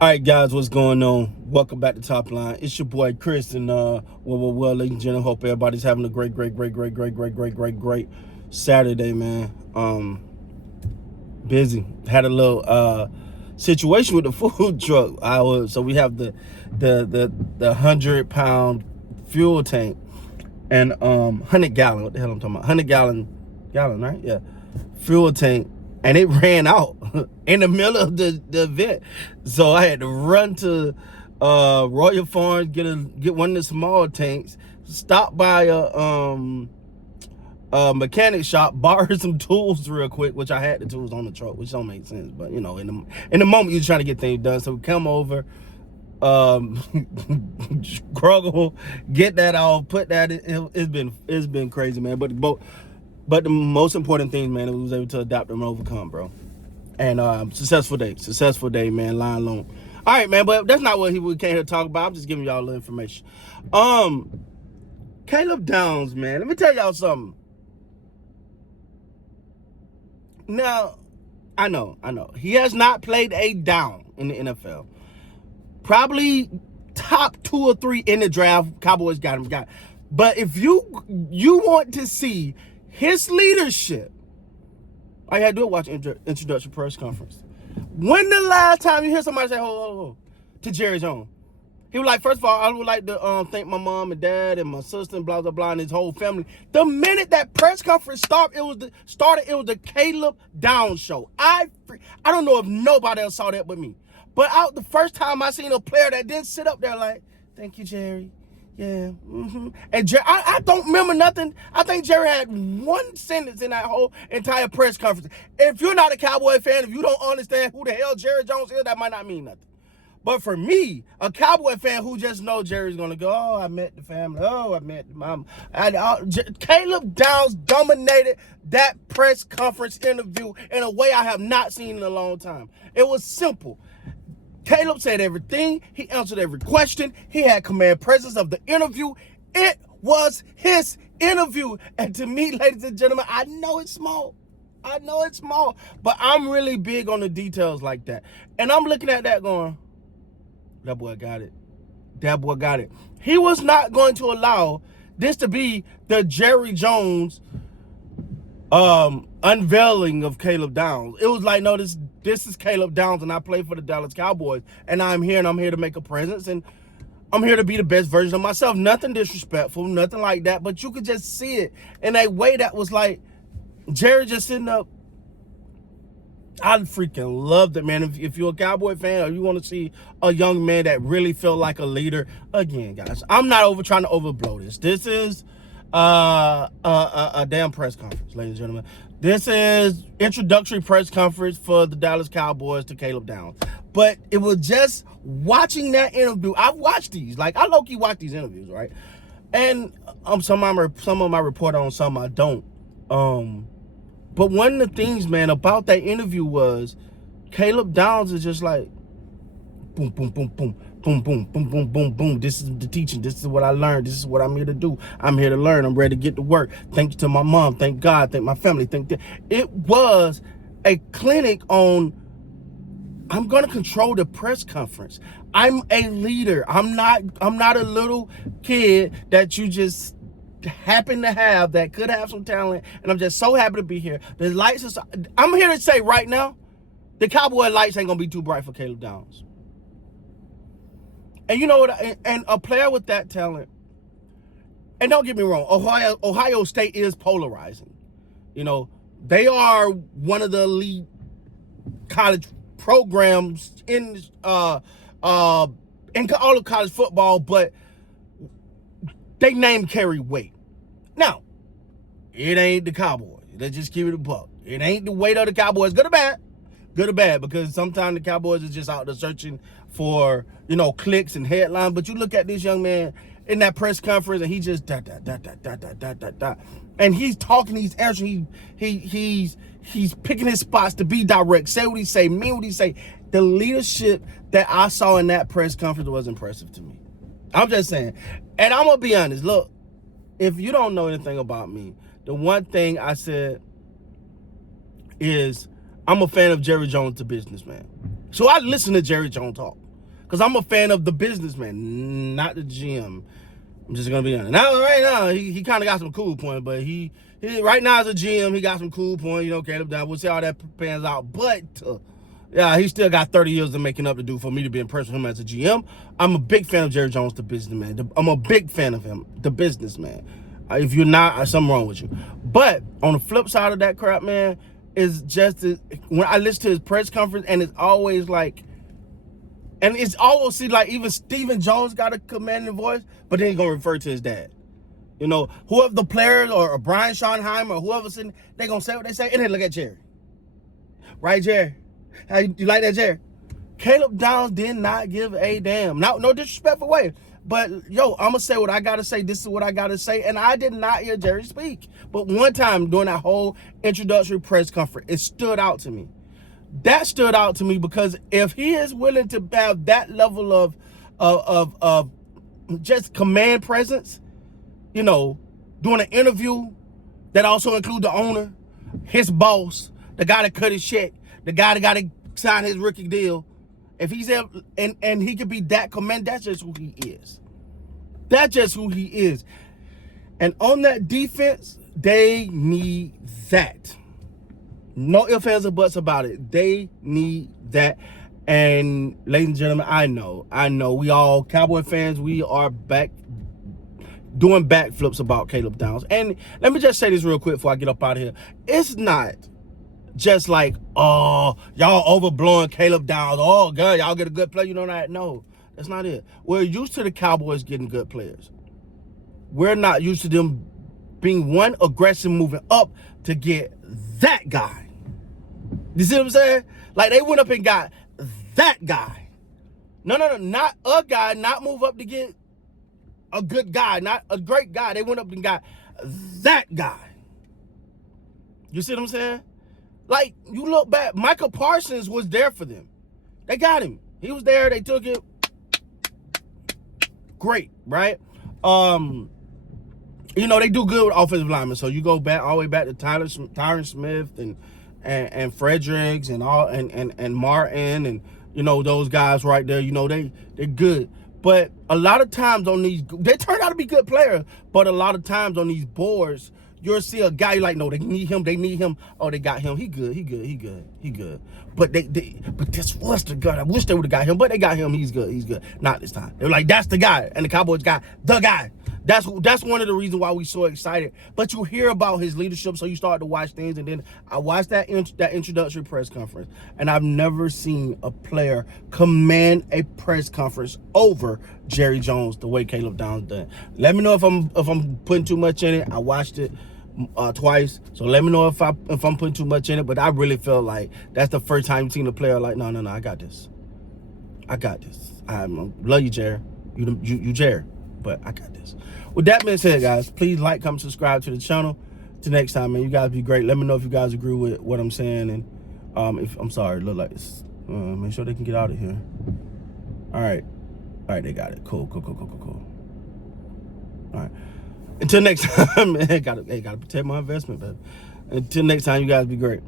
All right, guys, what's going on? Welcome back to Top Line. It's your boy Chris, and ladies and gentlemen, hope everybody's having a great Saturday, man. Busy. Had a little situation with the food truck. So we have the 100-pound fuel tank and 100-gallon. What the hell I'm talking about? 100-gallon, right? Yeah, fuel tank, and it ran out in the middle of the event. So I had to run to Royal Farms, get one of the small tanks, stop by a mechanic shop, borrow some tools real quick, which I had the tools on the truck, which don't make sense. But you know, in the moment you're trying to get things done. So we come over, struggle, get that off, put that in. It's been crazy, man. But the most important thing, man, it was able to adapt and overcome, bro. And successful day, man. Line alone. All right, man, but that's not what we came here to talk about. I'm just giving y'all the information. Caleb Downs, man. Let me tell y'all something. Now, I know. He has not played a down in the NFL. Probably top 2 or 3 in the draft. Cowboys got him. But if you want to see his leadership, all you had to do is watch introduction press conference. When the last time you hear somebody say, ho, to Jerry Jones? He was like, first of all, I would like to thank my mom and dad and my sister and blah, blah, blah, and his whole family. The minute that press conference started, it was the Caleb Downs show. I don't know if nobody else saw that but me. But the first time I seen a player that didn't sit up there like, thank you, Jerry. Yeah. And Jerry, I don't remember nothing. I think Jerry had one sentence in that whole entire press conference. If you're not a Cowboy fan, if you don't understand who the hell Jerry Jones is, that might not mean nothing. But for me, a Cowboy fan who just knows Jerry's going to go, oh, I met the family. Oh, I met the mom. Caleb Downs dominated that press conference interview in a way I have not seen in a long time. It was simple. Caleb said everything. He answered every question. He had command presence of the interview. It was his interview. And to me, ladies and gentlemen, I know it's small, but I'm really big on the details like that. And I'm looking at that going, that boy got it. He was not going to allow this to be the Jerry Jones unveiling of Caleb Downs. It was like, no, this is Caleb Downs, and I play for the Dallas Cowboys, and I'm here to make a presence, and I'm here to be the best version of myself. Nothing disrespectful, nothing like that, but you could just see it in a way that was like Jerry just sitting up. I freaking loved it, man. If you're a Cowboy fan or you want to see a young man that really felt like a leader, again, guys, I'm not trying to overblow this. This is a damn press conference, ladies and gentlemen. This is introductory press conference for the Dallas Cowboys to Caleb Downs. But it was just watching that interview. I've watched these. Like, I low-key watch these interviews, right? And some of my report on, some I don't. But one of the things, man, about that interview was Caleb Downs is just like, boom, boom, boom, boom, boom, boom, boom, boom, boom, boom. This is the teaching. This is what I learned. This is what I'm here to do. I'm here to learn. I'm ready to get to work. Thank you to my mom. Thank God. Thank my family. It was a clinic on, I'm going to control the press conference. I'm a leader. I'm not a little kid that you just happen to have that could have some talent, and I'm just so happy to be here. The lights are, I'm here to say right now, the Cowboy lights ain't gonna be too bright for Caleb Downs. And you know what? And a player with that talent, and don't get me wrong, Ohio State is polarizing. You know, they are one of the elite college programs in all of college football, but they name carry weight. Now, it ain't the Cowboys. Let's just keep it a buck. It ain't the weight of the Cowboys. Good or bad, because sometimes the Cowboys are just out there searching for, clicks and headlines. But you look at this young man in that press conference, and he just and he's talking, he's answering, he's picking his spots to be direct, say what he say, mean what he say. The leadership that I saw in that press conference was impressive to me. I'm just saying. And I'm going to be honest. Look, if you don't know anything about me, the one thing I said is I'm a fan of Jerry Jones, the businessman. So I listen to Jerry Jones talk. Because I'm a fan of the businessman, not the GM. I'm just gonna be honest. Now, right now, he kind of got some cool points, but he right now as a GM, he got some cool points. You know, Caleb Down. We'll see how that pans out. But yeah, he still got 30 years of making up to do for me to be impressed with him as a GM. I'm a big fan of Jerry Jones, the businessman. I'm a big fan of him, the businessman. If you're not, something wrong with you. But on the flip side of that crap, man, is just when I listen to his press conference, and it's always like. And it's almost see like even Stephen Jones got a commanding voice, but then he's gonna refer to his dad. You know, whoever the players or Brian Schottenheimer or whoever's sitting, they gonna say what they say, and then look at Jerry. Right, Jerry? How you like that, Jerry? Caleb Downs did not give a damn. No disrespectful way. But yo, I'ma say what I gotta say. This is what I gotta say. And I did not hear Jerry speak. But one time during that whole introductory press conference, it stood out to me. That stood out to me because if he is willing to have that level of just command presence, you know, doing an interview that also include the owner, his boss, the guy that cut his check, the guy that got to sign his rookie deal, if he's able, and he could be that command, that's just who he is. That's just who he is. And on that defense, they need that. No ifs, ands, or buts about it. They need that. And ladies and gentlemen, I know we all Cowboy fans, we are back doing backflips about Caleb Downs. And let me just say this real quick before I get up out of here. It's not just like, oh, y'all overblowing Caleb Downs. Oh, God, y'all get a good player. You know that? No, that's not it. We're used to the Cowboys getting good players. We're not used to them being one aggressive moving up to get that guy. You see what I'm saying? Like they went up and got that guy. No, not a guy, not move up to get a good guy, not a great guy. They went up and got that guy. You see what I'm saying? Like you look back, Michael Parsons was there for them. They got him. He was there. They took it. Great, right? You know, they do good with offensive linemen. So you go back all the way back to Tyron Smith and Fredericks and all and Martin and you know those guys right there. You know they're good. But a lot of times on these, they turn out to be good players. But a lot of times on these boards, you'll see a guy like, no, they need him. Oh, they got him. He good. But but this was the guy. I wish they would have got him, but they got him. He's good. Not this time. They're like, that's the guy, and the Cowboys got the guy. That's one of the reasons why we're so excited. But you hear about his leadership, so you start to watch things. And then I watched that introductory press conference, and I've never seen a player command a press conference over Jerry Jones the way Caleb Downs done. Let me know if I'm putting too much in it. I watched it twice, so let me know if I'm putting too much in it. But I really feel like that's the first time you've seen a player like, no, I got this. I love you, Jerry. You Jerry, but I got this. With that being said, guys, please like, comment, subscribe to the channel. Till next time, man, you guys be great. Let me know if you guys agree with what I'm saying, and if I'm sorry, look like this. Make sure they can get out of here. All right, they got it. Cool. All right. Until next time, man, gotta protect my investment, baby. Until next time, you guys be great.